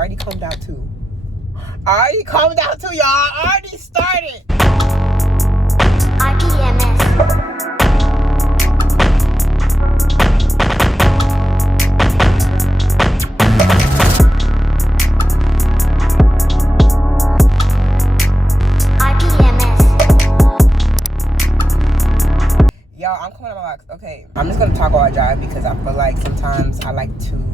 already combed out too. Y'all. I already started. Y'all, I'm coming out my box. Okay, I'm just gonna talk while I drive because I feel like sometimes I like to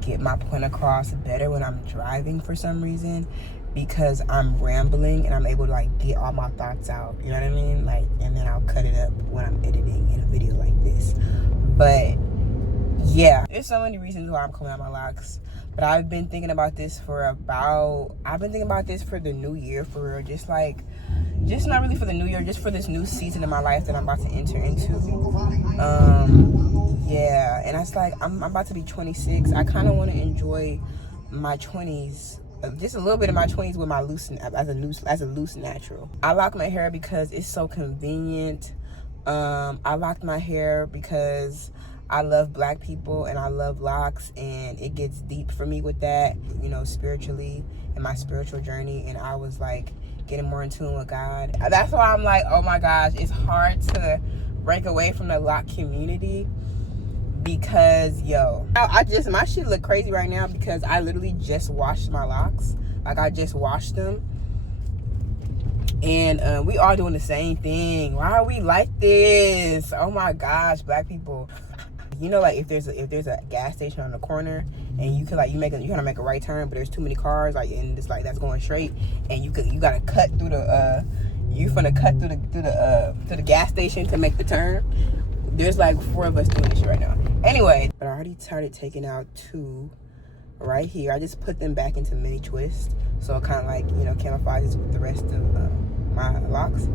get my point across better when I'm driving for some reason, because I'm rambling and I'm able to like get all my thoughts out, you know what I mean? Like, and then I'll cut it up when I'm editing in a video like this. But yeah, there's so many reasons why I'm coming out my locks. But I've been thinking about this for the new year, for real. Just not really for the new year, just for this new season of my life that I'm about to enter into. Yeah, and it's like I'm about to be 26. I kind of want to enjoy my 20s, just a little bit of my 20s with my as a loose natural. I lock my hair because it's so convenient. I locked my hair because I love black people and I love locks, and it gets deep for me with that, you know, spiritually, in my spiritual journey. And I was like getting more in tune with God. That's why I'm like, oh my gosh, it's hard to break away from the lock community, because my shit look crazy right now because I literally just washed my locks. Like, I just washed them, and we all doing the same thing. Why are we like this? Oh my gosh, black people. You know, like if there's a gas station on the corner and you could like you gotta make a right turn, but there's too many cars, like, and it's like that's going straight, and you gotta cut through the to the gas station to make the turn. There's like 4 of us doing this shit right now. Anyway, but I already started taking out 2 right here. I just put them back into mini twist, so it kind of like, you know, camouflages with the rest of my locks.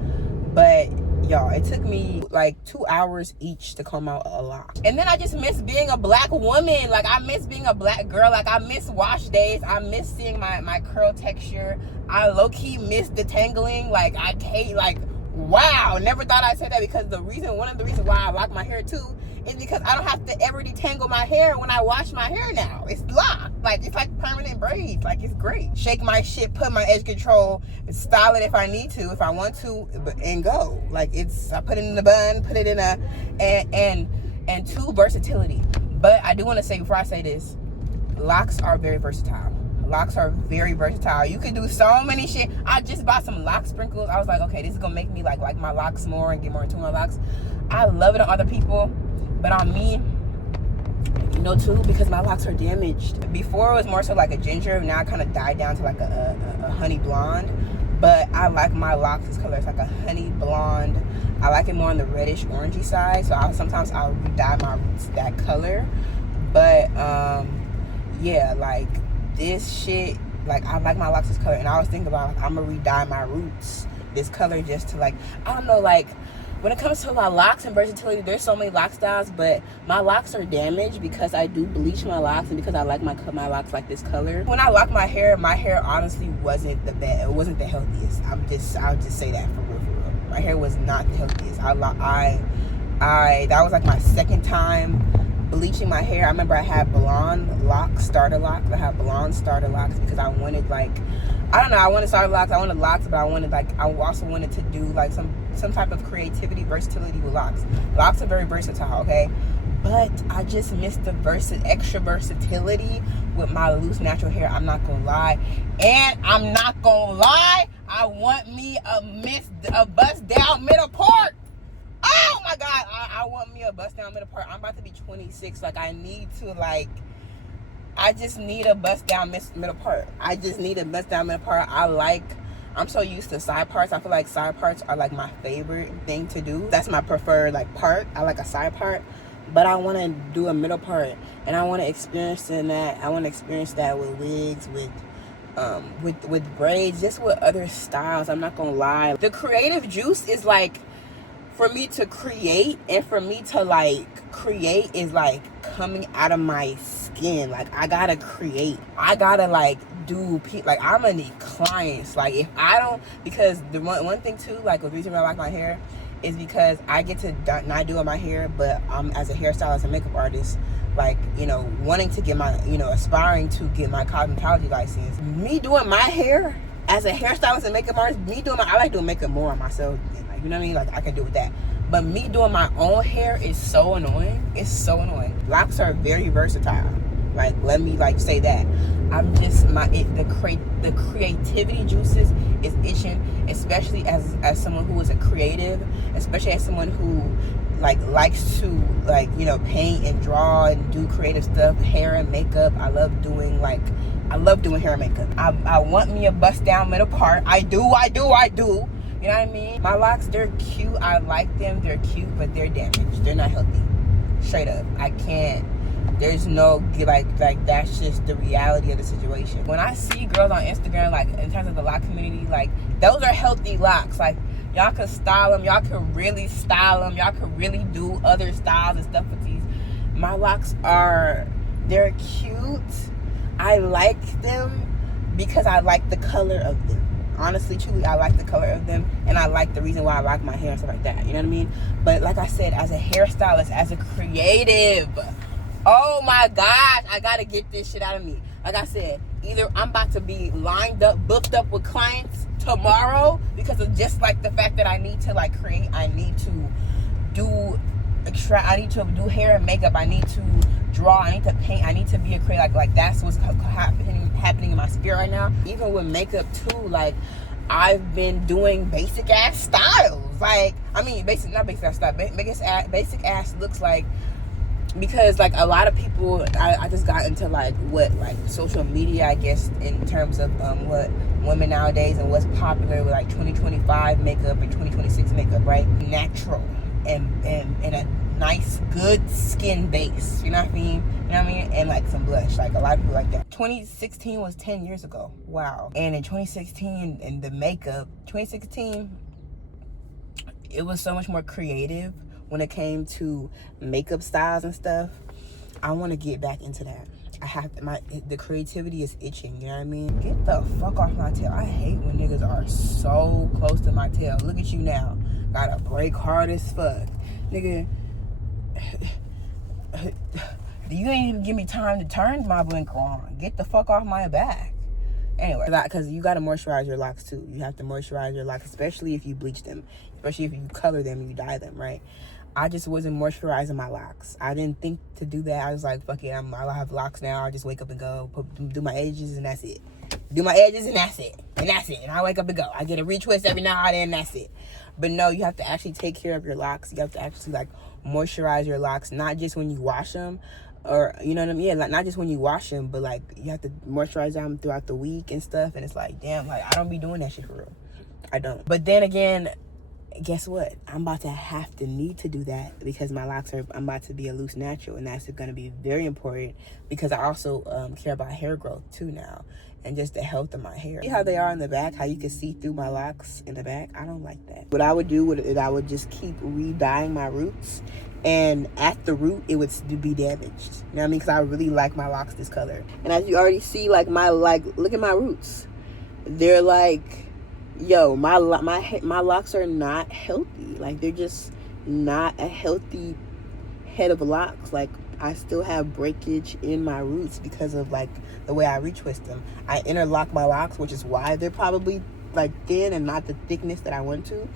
But y'all, it took me like 2 hours each to comb out a lock. And then I just miss being a black woman. Like, I miss being a black girl. Like, I miss wash days. I miss seeing my curl texture. I low-key miss detangling. Like, I hate, like, wow, never thought I'd say that, because one of the reasons why I lock my hair too is because I don't have to ever detangle my hair when I wash my hair now. It's locked. Like, it's like permanent braids. Like, it's great. Shake my shit, put my edge control, style it if I need to, if I want to, and go. Like, I put it in the bun, put it in and 2, versatility. But I do want to say, before I say this, locks are very versatile. Locks are very versatile. You can do so many shit. I just bought some lock sprinkles. I was like, okay, this is gonna make me like my locks more and get more into my locks. I love it on other people, but on me, you know, too, because my locks are damaged. Before it was more so like a ginger. Now it kind of died down to like a honey blonde. But I like my locks this color. It's like a honey blonde. I like it more on the reddish orangey side. So sometimes I'll dye my roots that color. But yeah, like this shit, like, I like my locks this color, and I was thinking about, I'm gonna re-dye my roots this color just to, like, I don't know, like, when it comes to my locks and versatility, there's so many lock styles, but my locks are damaged because I do bleach my locks, and because I like my locks like this color. When I lock my hair honestly wasn't the best. It wasn't the healthiest. I'll just say that for real. My hair was not the healthiest. that was like my second time bleaching my hair. I remember I had blonde locks, starter locks. I had blonde starter locks because I wanted, like, I don't know, I wanted starter locks, I wanted locks, but I also wanted to do like some type of creativity, versatility with locks. Locks are very versatile, okay? But I just missed the extra versatility with my loose natural hair. I'm not gonna lie. And I'm not gonna lie, I want me a bust down middle part. Oh my God, I want me a bust down middle part. I'm about to be 26. Like, I just need a bust down middle part. I'm so used to side parts. I feel like side parts are like my favorite thing to do. That's my preferred like part. I like a side part, but I want to do a middle part, and I want to experience that. I want to experience that with wigs, with braids, just with other styles. I'm not gonna lie. The creative juice is like, for me to create, and for me to like create is like coming out of my skin. Like, I gotta create. I gotta like do, like, I'm gonna need clients. Like, if I don't, because the one thing too, like, the reason why I like my hair is because I get to not do my hair, but as a hairstylist and makeup artist, like, you know, wanting to get my, you know, aspiring to get my cosmetology license. Me doing my hair as a hairstylist and makeup artist, I like doing makeup more on myself. Like, you know what I mean? Like, I can do with that. But me doing my own hair is so annoying. It's so annoying. Locks are very versatile. Like, let me like say that. I'm just the creativity juices is itching, especially as someone who is a creative, especially as someone who like likes to, like, you know, paint and draw and do creative stuff, hair and makeup. I love doing hair and makeup. I want me a bust down middle part. I do. You know what I mean? My locks, they're cute. I like them. They're cute, but they're damaged. They're not healthy. Straight up. I can't. There's no, like that's just the reality of the situation. When I see girls on Instagram, like, in terms of the lock community, like, those are healthy locks. Like, y'all can style them. Y'all can really style them. Y'all can really do other styles and stuff with these. My locks they're cute. I like them because I like the color of them. Honestly, truly, I like the color of them, and I like the reason why I like my hair and stuff like that. You know what I mean? But like I said, as a hairstylist, as a creative, oh my gosh, I gotta get this shit out of me. Like I said, either I'm about to be lined up, booked up with clients tomorrow because of just like the fact that I need to like create, I need to do hair and makeup, I need to draw, I need to paint, I need to be a creator. Like that's what's happening in my spirit right now. Even with makeup too, like I've been doing basic ass styles. Like, I mean, not basic ass style, basic ass looks, like, because like a lot of people, I just got into like social media, I guess, in terms of what women nowadays and what's popular with like 2025 makeup and 2026 makeup, right? Natural and a nice good skin base, you know what I mean? You know what I mean? And like some blush, like a lot of people like that. 2016 was 10 years ago. Wow. And in 2016, in the makeup, 2016, it was so much more creative when it came to makeup styles and stuff. I want to get back into that. The creativity is itching, you know what I mean? Get the fuck off my tail. I hate when niggas are so close to my tail. Look at you now. Gotta break hard as fuck. Nigga, you ain't even give me time to turn my blinker on. Get the fuck off my back. Anyway, because you gotta moisturize your locks too. You have to moisturize your locks, especially if you bleach them, especially if you color them and you dye them, right? I just wasn't moisturizing my locks. I didn't think to do that. I was like, fuck it, I have locks now. I just wake up and go, do my edges, and that's it. Do my edges, and that's it. And that's it. And I wake up and go. I get a retwist every now and then, and that's it. But no, you have to actually take care of your locks. You have to actually, like, moisturize your locks, not just when you wash them, or, you know what I mean? Yeah, like, not just when you wash them, but, like, you have to moisturize them throughout the week and stuff. And it's like, damn, like, I don't be doing that shit for real. I don't. But then again, guess what? I'm about to need to do that because my locks I'm about to be a loose natural, and that's going to be very important because I also care about hair growth too now, and just the health of my hair. See how they are in the back, how you can see through my locks in the back? I don't like that. What I would do is I would just keep re-dyeing my roots, and at the root it would be damaged. You know what I mean? Because I really like my locks this color. And as you already see, like look at my roots. They're like, yo, my locks are not healthy. Like, they're just not a healthy head of locks. Like, I still have breakage in my roots because of, like, the way I retwist them. I interlock my locks, which is why they're probably, like, thin and not the thickness that I want to.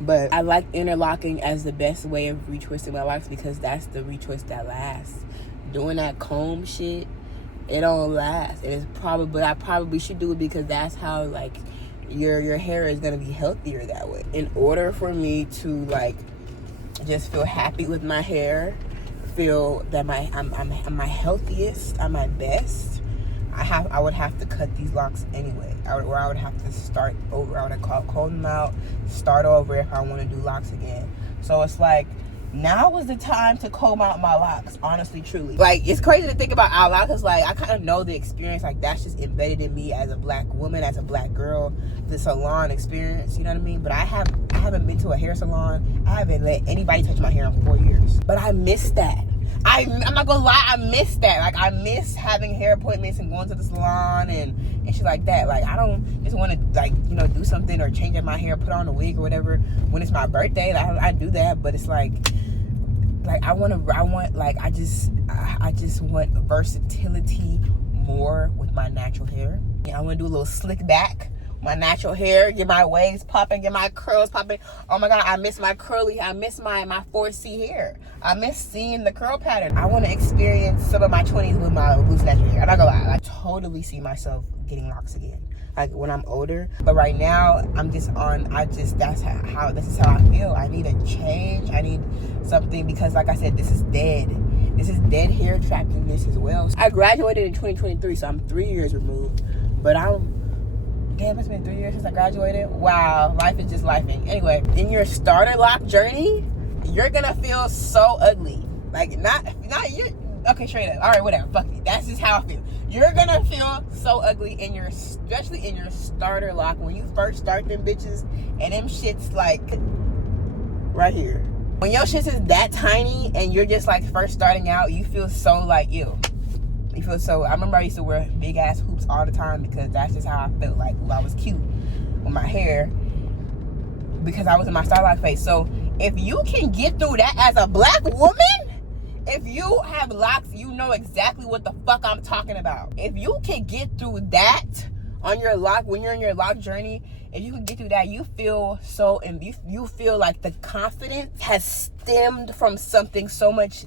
But I like interlocking as the best way of retwisting my locks because that's the retwist that lasts. Doing that comb shit, it don't last. But I probably should do it because that's how, like, your hair is going to be healthier that way. In order for me to, like, just feel happy with my hair, feel that I'm my healthiest, I'm my best, I would have to cut these locks anyway. I would have to start over. I would have called them out, start over if I want to do locks again. So it's like, now was the time to comb out my locks, honestly, truly. Like, it's crazy to think about out loud because, like, I kind of know the experience. Like, that's just embedded in me as a black woman, as a black girl, the salon experience, you know what I mean? But I haven't been to a hair salon. I haven't let anybody touch my hair in 4 years. But I miss that. I'm not gonna lie, I miss that. Like, I miss having hair appointments and going to the salon and shit like that. Like, I don't just want to, like, you know, do something or change up my hair, put on a wig or whatever when it's my birthday. Like, I do that, but it's like like I just want versatility more with my natural hair. I want to do a little slick back, my natural hair, get my waves popping, get my curls popping. Oh my god, I miss my curly, I miss my 4C hair. I miss seeing the curl pattern. I want to experience some of my 20s with my loose natural hair. I'm not gonna lie, I totally see myself getting locks again, like when I'm older. But right now I'm just on, this is how I feel. I need a change. I need something, because like I said, this is dead hair trapped in this as well. I graduated in 2023, so I'm 3 years removed, but damn, it's been 3 years since I graduated. Wow, life is just lifing. Anyway, in your starter lock journey, you're gonna feel so ugly. Like, not you. Okay, straight up. All right, whatever. Fuck it. That's just how I feel. You're gonna feel so ugly especially in your starter lock when you first start them bitches, and them shits like right here. When your shits is that tiny and you're just like first starting out, you feel so like ew. You feel so. I remember I used to wear big ass hoops all the time because that's just how I felt like. Ooh, I was cute with my hair because I was in my starter lock phase. So if you can get through that as a black woman, if you have locks, you know exactly what the fuck I'm talking about. If you can get through that on your lock, when you're in your lock journey, if you can get through that, you feel so, and you feel like the confidence has stemmed from something so much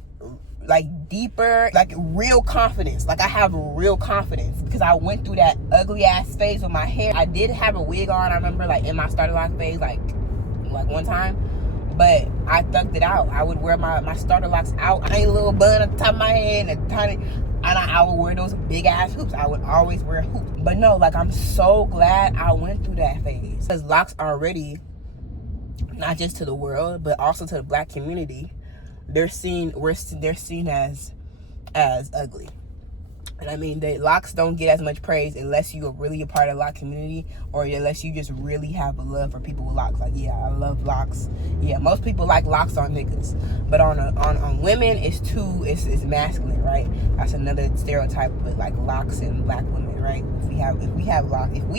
like deeper, like real confidence. Like I have real confidence because I went through that ugly ass phase with my hair. I did have a wig on, I remember, like in my starter lock phase, like one time. But I thugged it out. I would wear my starter locks out. I ain't a little bun at the top of my head and tiny. And I would wear those big ass hoops. I would always wear hoops. But no, like I'm so glad I went through that phase. Because locks are already, not just to the world, but also to the black community, they're seen as ugly. And I mean, locks don't get as much praise unless you are really a part of the lock community, or unless you just really have a love for people with locks. Like, yeah, I love locks. Yeah, most people like locks on niggas, but on women, it's masculine, right? That's another stereotype with like locks and black women, right? If we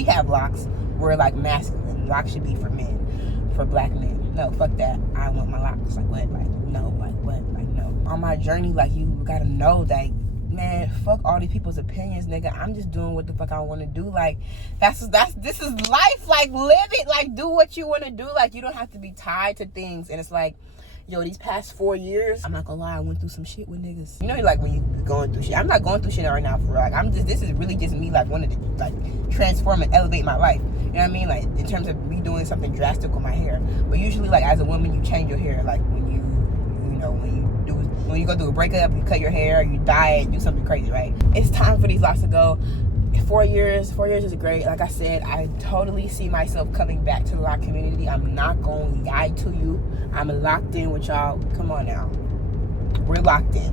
have locks, we're like masculine. Locks should be for men, for black men. No, fuck that. I want my locks. Like what? Like no. Like what? Like no. On my journey, like you gotta know that. Man, fuck all these people's opinions, nigga. I'm just doing what the fuck I want to do. Like, this is life. Like, live it. Like, do what you want to do. Like, you don't have to be tied to things. And it's like, yo, these past 4 years, I'm not gonna lie, I went through some shit with niggas. You know, like when you going through shit. I'm not going through shit right now for real. Like, this is really just me, like, wanting to like transform and elevate my life. You know what I mean? Like, in terms of me doing something drastic with my hair. But usually, like, as a woman, you change your hair. Like, when you go through a breakup, you cut your hair, you dye it, do something crazy, right? It's time for these locks to go. 4 years is great. Like I said, I totally see myself coming back to the lock community. I'm not going to lie to you. I'm locked in with y'all. Come on now. We're locked in.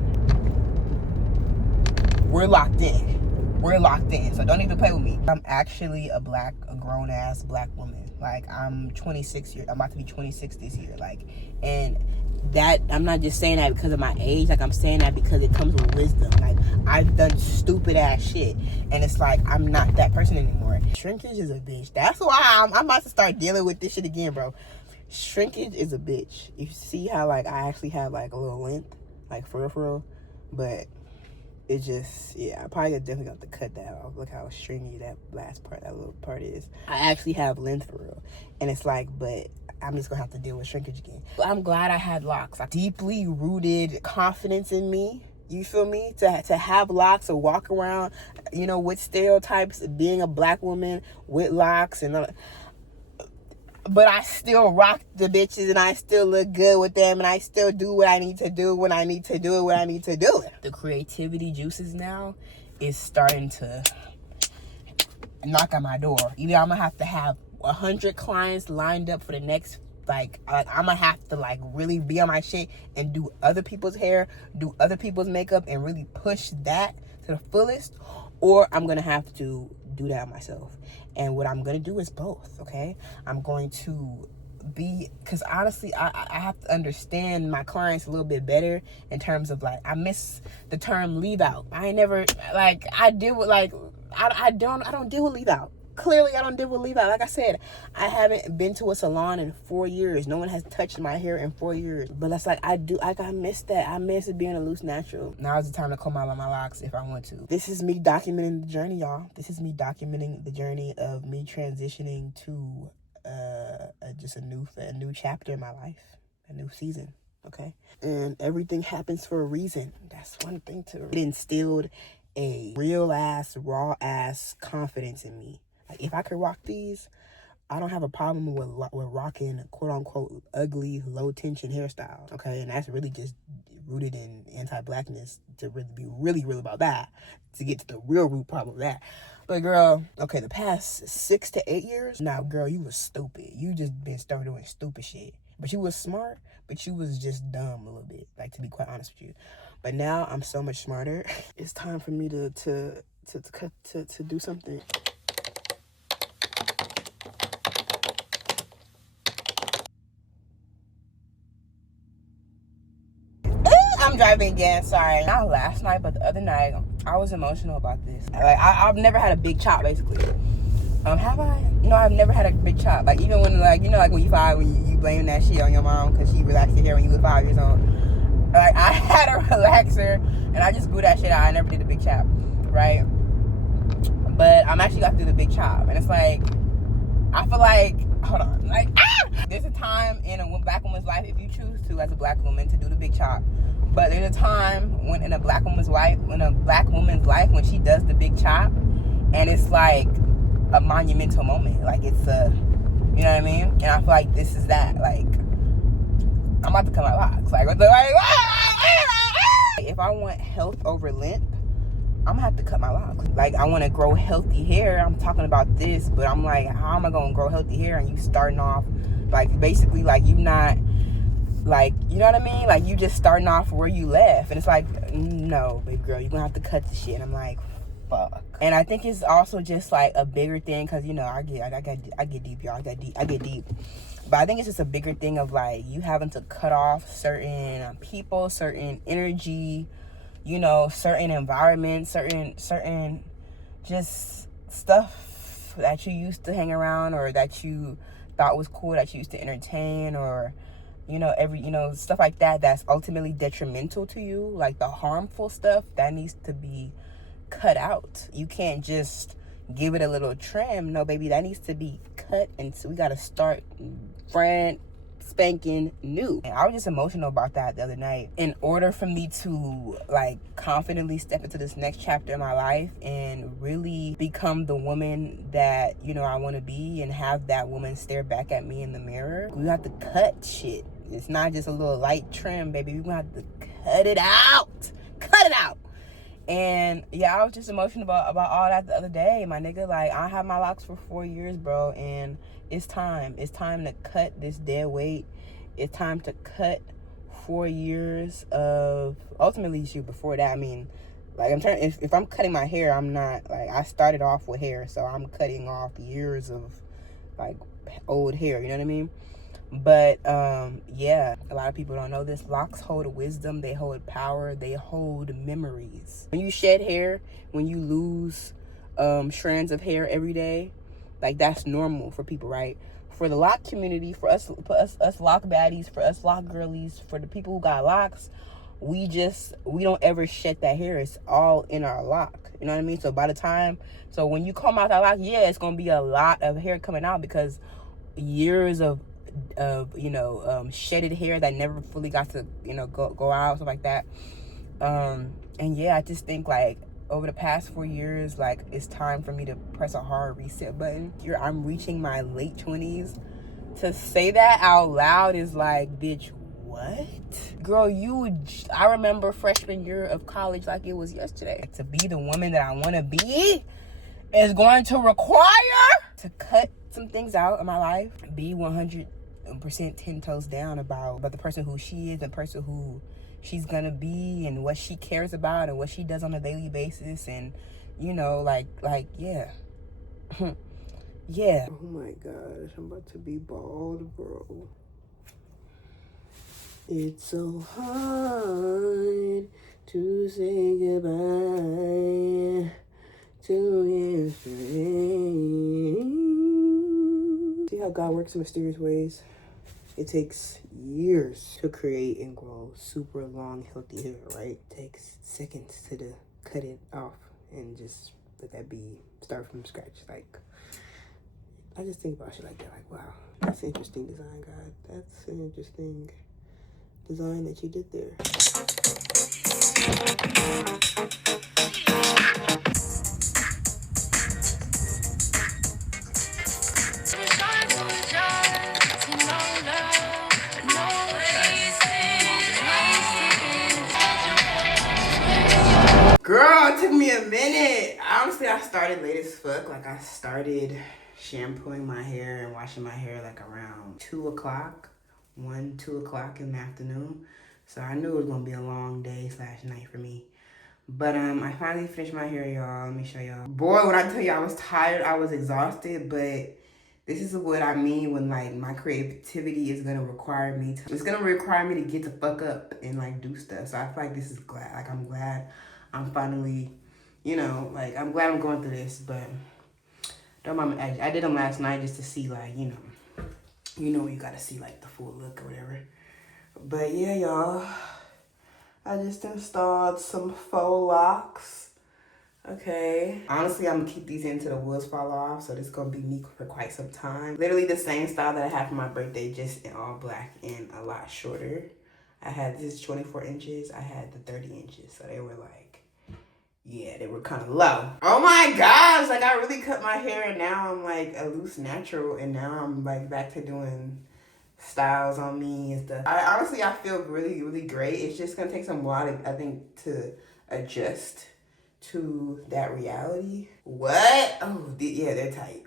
So don't even play with me. I'm actually a grown ass black woman. Like, I'm 26 years. I'm about to be 26 this year. Like, and that, I'm not just saying that because of my age. Like, I'm saying that because it comes with wisdom. Like, I've done stupid ass shit, and it's like I'm not that person anymore. Shrinkage is a bitch. That's why I'm about to start dealing with this shit again, bro. Shrinkage is a bitch. You see how like I actually have like a little length, like for real, but it just, yeah, I probably definitely got to cut that off. Look how stringy that last part, that little part is. I actually have length for real, and it's like, but I'm just gonna have to deal with shrinkage again. But I'm glad I had locks. Like, deeply rooted confidence in me. You feel me? To have locks or walk around, you know, with stereotypes of being a black woman with locks and but I still rock the bitches and I still look good with them and I still do what I need to do when I need to do it, when I need to do it. The creativity juices now is starting to knock on my door. Either I'm gonna have to have 100 clients lined up for the next, like I'm gonna have to like really be on my shit and do other people's hair, do other people's makeup, and really push that to the fullest, or I'm gonna have to do that myself. And what I'm gonna do is both. Okay, I'm going to be, because honestly I have to understand my clients a little bit better in terms of like, I miss the term leave out. I ain't never, like, I deal with like I don't deal with leave out. clearly I don't deal with leave-out. Like I said, I haven't been to a salon in 4 years. No one has touched my hair in 4 years. But that's like, I miss that. I miss it being a loose natural. Now's the time to comb out my locks if I want to. This is me documenting the journey, y'all. This is me documenting the journey of me transitioning to just a new chapter in my life, a new season. Okay, and everything happens for a reason. That's one thing too. It instilled a real ass, raw ass confidence in me. Like, if I could rock these, I don't have a problem with rocking quote unquote ugly, low tension hairstyles. Okay, and that's really just rooted in anti-blackness to really be really real about that, to get to the real root problem of that. But girl, okay, the past 6 to 8 years, nah, girl, you was stupid. You just been started doing stupid shit. But you was smart, but you was just dumb a little bit, like, to be quite honest with you. But now I'm so much smarter. It's time for me to do something. I'm driving again, sorry. Not last night, but the other night, I was emotional about this. Like, I've never had a big chop, basically. Have I? No, I've never had a big chop. Like, even when, like, you know, like when you 5, when you blame that shit on your mom because she relaxed your hair when you were 5 years old. Like, I had a relaxer and I just grew that shit out. I never did a big chop, right? But I'm actually got to do the big chop, and it's like, I feel like, hold on, like, there's a time in a black woman's life, if you choose to, as a black woman, to do the big chop. But there's a time when in a black woman's life, when she does the big chop, and it's like a monumental moment. Like, it's a, you know what I mean? And I feel like this is that. Like, I'm about to come out locks. Like, if I want health over limp, I'm gonna have to cut my locks. Like, I want to grow healthy hair. I'm talking about this, but I'm like, how am I gonna grow healthy hair? And you starting off, like, basically, like, you not, like, you know what I mean? Like, you just starting off where you left, and it's like, no, baby girl, you're gonna have to cut the shit. And I'm like, fuck. And I think it's also just like a bigger thing, because, you know, I get deep, y'all. I get deep. But I think it's just a bigger thing of, like, you having to cut off certain people, certain energy, you know, certain environments, certain just stuff that you used to hang around, or that you thought was cool, that you used to entertain, or, you know, stuff like that, that's ultimately detrimental to you. Like, the harmful stuff, that needs to be cut out. You can't just give it a little trim. No, baby, that needs to be cut. And so we got to start brand spanking new. And I was just emotional about that the other night. In order for me to, like, confidently step into this next chapter in my life and really become the woman that, you know, I want to be, and have that woman stare back at me in the mirror, we have to cut shit. It's not just a little light trim, baby. We're going to have to cut it out. Cut it out. And yeah, I was just emotional about all that the other day, my nigga. Like, I had my locks for 4 years, bro, and it's time to cut this dead weight. It's time to cut 4 years of, ultimately, shoot, before that, I mean, like, I'm trying, if I'm cutting my hair, I'm not, like, I started off with hair, so I'm cutting off years of, like, old hair, you know what I mean? But yeah, a lot of people don't know this. Locks hold wisdom, they hold power, they hold memories. When you shed hair, when you lose strands of hair every day, like, that's normal for people, right? For the lock community, for us lock baddies, for us lock girlies, for the people who got locks, we don't ever shed that hair. It's all in our lock, you know what I mean? So when you comb out that lock, yeah, it's gonna be a lot of hair coming out, because years of you know, shedded hair that never fully got to, you know, go out, stuff like that. And yeah, I just think, like, over the past 4 years, like, it's time for me to press a hard reset button. I'm reaching my late 20s. To say that out loud is like, bitch, what? Girl, I remember freshman year of college like it was yesterday. To be the woman that I want to be is going to require to cut some things out of my life, be 100% 10 toes down about the person who she is, the person who she's gonna be, and what she cares about, and what she does on a daily basis, and, you know, like yeah. Yeah. Oh my gosh, I'm about to be bald, bro. It's so hard to say goodbye to yesterday. See how God works in mysterious ways? It takes years to create and grow super long, healthy hair, right? It takes seconds to cut it off and just let that be, start from scratch. Like, I just think about shit like that. Like, wow, that's an interesting design, God. That's an interesting design that you did there. Girl, it took me a minute. Honestly, I started late as fuck. Like, I started shampooing my hair and washing my hair like around 2 o'clock, 2 o'clock in the afternoon. So I knew it was gonna be a long day / night for me. But I finally finished my hair, y'all. Let me show y'all. Boy, when I tell you I was tired, I was exhausted, but this is what I mean when like my creativity is gonna require me to, it's gonna require me to get the fuck up and like do stuff. So I feel like this is glad, like I'm glad I'm finally, you know, like I'm glad I'm going through this, but don't mind, I did them last night just to see like, you know, you gotta see like the full look or whatever. But yeah, y'all, I just installed some faux locks. Okay. Honestly, I'm gonna keep these until the woods fall off, so this is gonna be me for quite some time. Literally the same style that I had for my birthday, just in all black and a lot shorter. I had, this is 24 inches. I had the 30 inches, so they were like, yeah, they were kind of low. Oh my gosh, like I really cut my hair and now I'm like a loose natural and now I'm like back to doing styles on me and stuff. Honestly, I feel really, really great. It's just gonna take some while, I think, to adjust to that reality. What? Oh, yeah, they're tight.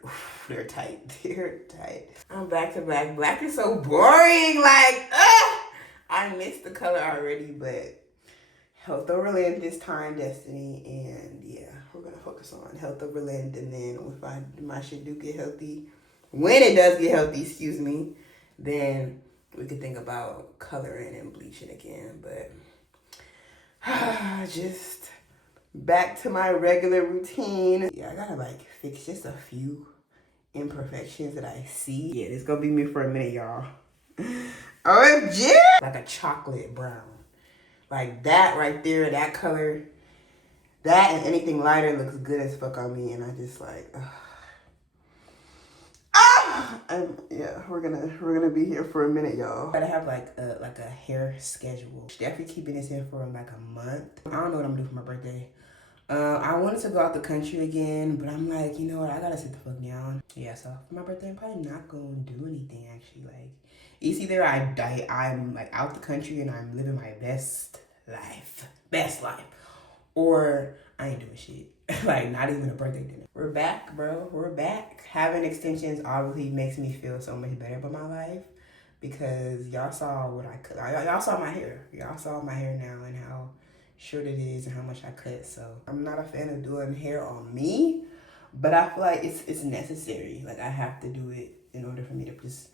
They're tight. They're tight. I'm back to black. Black is so boring. Like, I missed the color already, but health over land this time, Destiny. And yeah, we're gonna focus on health over land. And then if my shit do get healthy, when it does get healthy, excuse me, then we could think about coloring and bleaching again. But just back to my regular routine. Yeah, I gotta like fix just a few imperfections that I see. Yeah, this gonna be me for a minute, y'all. OMG! Like a chocolate brown. Like that right there, that color, that and anything lighter looks good as fuck on me, and I just like, yeah, we're gonna be here for a minute, y'all. Gotta have like a hair schedule. Definitely keeping this in for like a month. I don't know what I'm gonna do for my birthday. I wanted to go out the country again, but I'm like, you know what? I gotta sit the fuck down. Yeah, so for my birthday, I'm probably not gonna do anything actually. Like, it's either I'm like out the country and I'm living my best life, or I ain't doing shit. Like, not even a birthday dinner. We're back, bro. We're back. Having extensions obviously makes me feel so much better about my life because y'all saw what I cut. Y'all saw my hair. Y'all saw my hair now and how short it is and how much I cut. So I'm not a fan of doing hair on me, but I feel like it's necessary. Like, I have to do it in order for me to just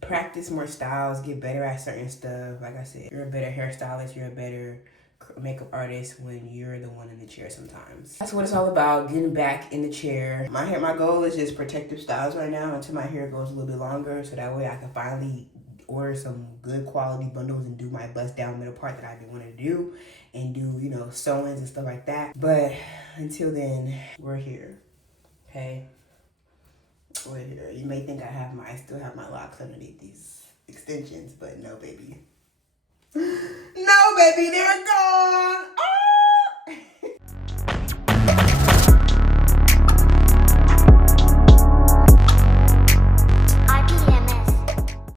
practice more styles, get better at certain stuff. Like I said, you're a better hairstylist, you're a better makeup artist when you're the one in the chair sometimes. That's what it's all about, getting back in the chair. My goal is just protective styles right now until my hair goes a little bit longer, so that way I can finally order some good quality bundles and do my bust down middle part that I've been wanting to do and do, you know, sew-ins and stuff like that. But until then, we're here, okay? We're here. You may think I still have my locks underneath these extensions, but no, baby. No, baby, they're gone. Oh!